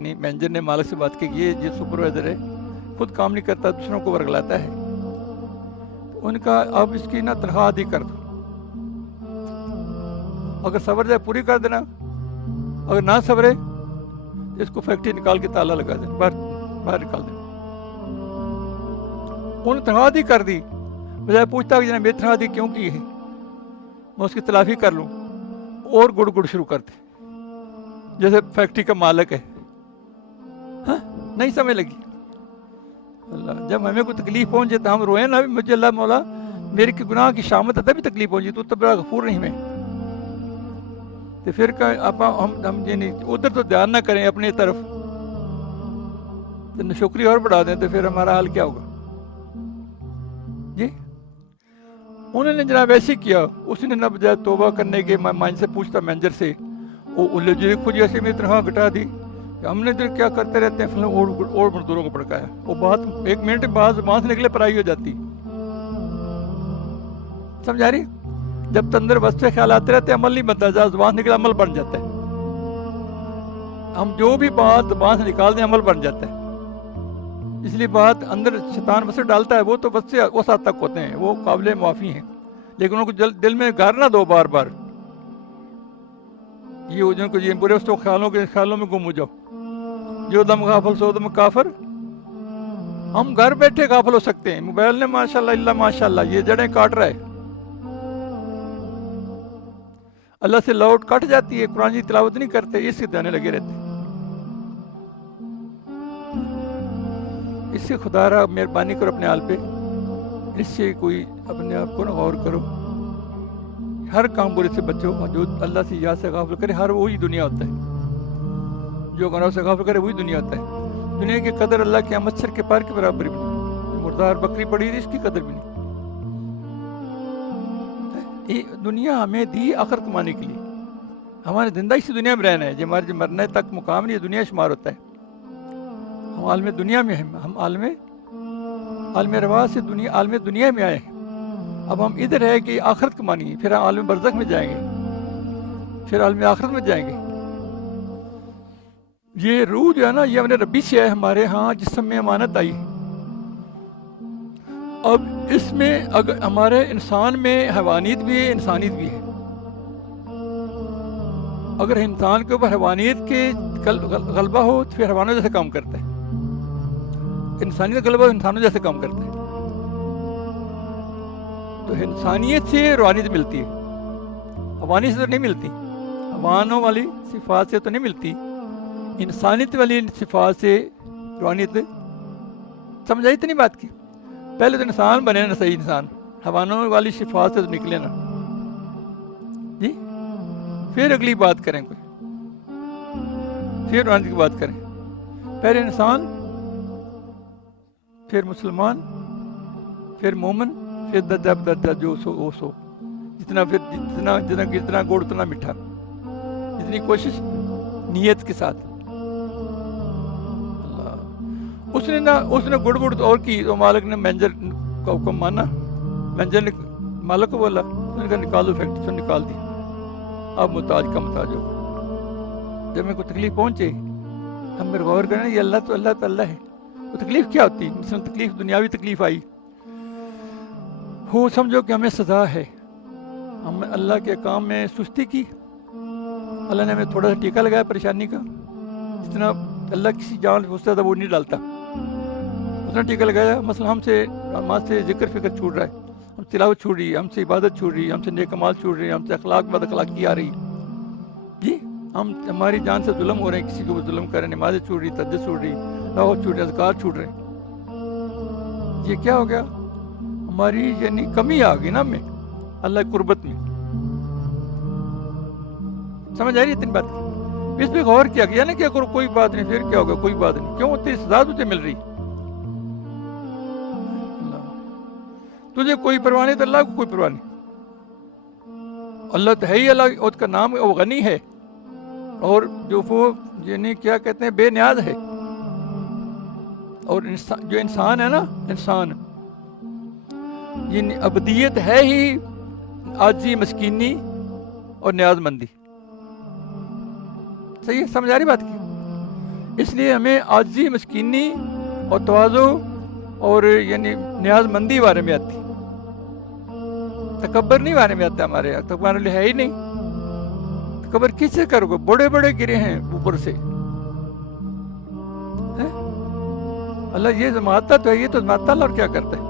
Manager نے مالک سے بات کی کہ یہ سپروائزر ہے خود کام نہیں کرتا, دوسروں کو ورگلاتا ہے. ان کا اب اس کی نا تنخواہ آدھی کر دو, اگر صبر جائے پوری کر دینا, اگر نہ صبرے تو اس کو فیکٹری نکال کے تالا لگا دینا, باہر نکال دینا. انہوں نے تنخواہ آدھی کر دی, بجائے پوچھتا کہ جناب میری تنخواہ آدھی کیوں کی ہے, میں اس کی تلافی کر لوں, اور گڑ گڑ شروع کر دے جیسے فیکٹری کا مالک ہے. ہاں نہیں سمجھ لگی. اللہ جب ہمیں کوئی تکلیف پہنچے تو ہم روئیں نا, مجھے اللہ مولا میرے کے گناہ کی شامت تب بھی تکلیف پہنچی تو تب بڑا غفور نہیں میں. تو پھر ہم یعنی ادھر تو دھیان نہ کریں اپنی طرف, تو شکری اور بڑھا دیں تو پھر ہمارا حال کیا ہوگا جی. انہوں نے جناب ایسے کیا, اس نے نہ بجائے توبہ کرنے کے مائن سے پوچھتا مینیجر سے, وہ جی خود ایسے میری تنخواہ گھٹا دی, ہم نے تو کیا کرتے رہتے ہیں فلاں اور مزدوروں کو بھڑکایا. وہ بات ایک منٹ بعد وہاں سے نکلے پرائی ہو جاتی. سمجھا رہی, جب تک اندر بس سے خیال آتے رہتے عمل نہیں بنتا, جب زبان سے نکلا عمل بن جاتا ہے. ہم جو بھی بات زبان سے نکال دیں عمل بن جاتا ہے. اس لیے بات اندر شیطان وسعت ڈالتا ہے, وہ تو بس سے اس حد تک ہوتے ہیں, وہ قابل معافی ہیں, لیکن ان کو دل میں گار نہ دو بار بار. یہ جن کو یہ برے اس خیالوں میں گم ہو جاؤ. جو دم غافل سو دم کافر. ہم گھر بیٹھے غافل ہو سکتے ہیں, موبائل نے ماشاءاللہ اللہ ماشاءاللہ یہ جڑیں کاٹ رہا ہے, اللہ سے لوٹ کٹ جاتی ہے, قرآن کی تلاوت نہیں کرتے, اس سے دانے لگے رہتے. اس سے خدا را مہربانی کرو اپنے حال پہ, اس سے کوئی اپنے آپ کو نہ غور کرو. ہر کام برے سے بچو, جو اللہ سے یاد سے غافل کرے ہر وہی دنیا ہوتا ہے, جو گناہ سے غافل کرے وہی دنیا ہوتا ہے. دنیا کی قدر اللہ کے مچھر کے پار کے برابر بھی نہیں, مردار بکری پڑی تھی اس کی قدر بھی نہیں. دنیا ہمیں دی آخرت کمانے کے لیے, ہمارے زندہ اسی دنیا میں رہنا ہے, جو ہمارے مرنے تک مقام نہیں, دنیا شمار ہوتا ہے. ہم عالم دنیا میں ہیں, ہم عالم رواج سے عالم دنیا میں آئے ہیں. اب ہم ادھر ہے کہ آخرت کمانی ہے, پھر ہم عالم برزخ میں جائیں گے, پھر عالم آخرت میں جائیں گے. یہ روح جو ہے نا یہ ہمارے ربی سے ہے, ہمارے ہاں جسم میں امانت آئی. اب اس میں اگر ہمارے انسان میں حیوانیت بھی ہے انسانیت بھی ہے. اگر انسان کے اوپر حیوانیت کے غلبہ ہو تو پھر حیوانوں جیسے کام کرتا ہے, انسانیت کا غلبہ انسانوں جیسے کام کرتا ہے. تو انسانیت سے روحانیت ملتی ہے, حیوانیت سے تو نہیں ملتی, حیوانوں والی صفات سے تو نہیں ملتی, انسانیت والی صفات سے روحانیت. سمجھ آئی اتنی بات کی؟ پہلے تو انسان بنے نا صحیح انسان, حیوانوں والی صفات سے تو نکلے نا جی, پھر اگلی بات کریں کوئی, پھر روحانیت کی بات کریں. پہلے انسان, پھر مسلمان, پھر مومن, پھر درجہ جو سو جتنا گڑ اتنا میٹھا, جتنی کوشش نیت کے ساتھ. اس نے گڑ اور کی, تو مالک نے مینیجر کا حکم مانا. مینیجر نے مالک کو بولا, اس نے کہا نکالو فیکٹری سے, نکال دی. اب محتاج کا محتاج ہو. جب میں کوئی تکلیف پہنچے ہم میرے غور کریں, یہ اللہ تو اللہ ہے. وہ تکلیف کیا ہوتی, مثلا تکلیف دنیاوی تکلیف آئی ہو, سمجھو کہ ہمیں سزا ہے, ہم اللہ کے کام میں سستی کی, اللہ نے ہمیں تھوڑا سا ٹیکہ لگایا پریشانی کا, جتنا اللہ کسی جان سے پوچھتا تھا وہ نہیں ڈالتا, اتنا ٹیکہ لگایا. مثلا ہم سے ذکر فکر چھوٹ رہا ہے, ہم تلاوت چھوٹ رہی ہے, ہم سے عبادت چھوٹ رہی ہے, ہم سے نیک اعمال چھوٹ رہے ہیں, ہم سے اخلاق بد اخلاقی آ رہی جی, ہماری جان سے ظلم ہو رہے ہیں, کسی کو ظلم کر رہے ہیں, نمازیں چھوٹ رہی, تہجد چھوٹ رہی, لاہور چھوٹ رہے, اذکار چھوٹ رہے. یہ کیا ہو گیا, ہماری یعنی کمی آ گئی نا ہمیں اللہ کی قربت میں. سمجھ آ رہی ہے اتنی بات؟ اس پہ غور کیا گیا نا, کیا کرو کوئی بات نہیں, پھر کیا ہوگا کوئی بات نہیں, کیوں تیری سزا تجھے مل رہی, تجھے کوئی پرواہ نہیں تو اللہ کو کوئی پرواہ نہیں. اللہ تو ہے ہی اللہ, اس کا نام وہ غنی ہے, اور جو وہ یعنی کیا کہتے ہیں بے نیاز ہے. اور جو انسان ہے نا, انسان یہ ابدیت ہے ہی عاجزی, مسکینی اور نیاز مندی. صحیح ہے, سمجھ آ رہی بات کی؟ اس لیے ہمیں عاجزی، مسکینی اور تواضع اور یعنی نیاز مندی بارے میں آتی، تکبر نہیں بارے میں آتا ہمارے یہاں، تکبر ہے ہی نہیں۔ تکبر کس سے کرو گے؟ بڑے بڑے گرے ہیں اوپر سے، اللہ یہ زماتا تو ہے، یہ تو زماتا اللہ اور کیا کرتا ہے؟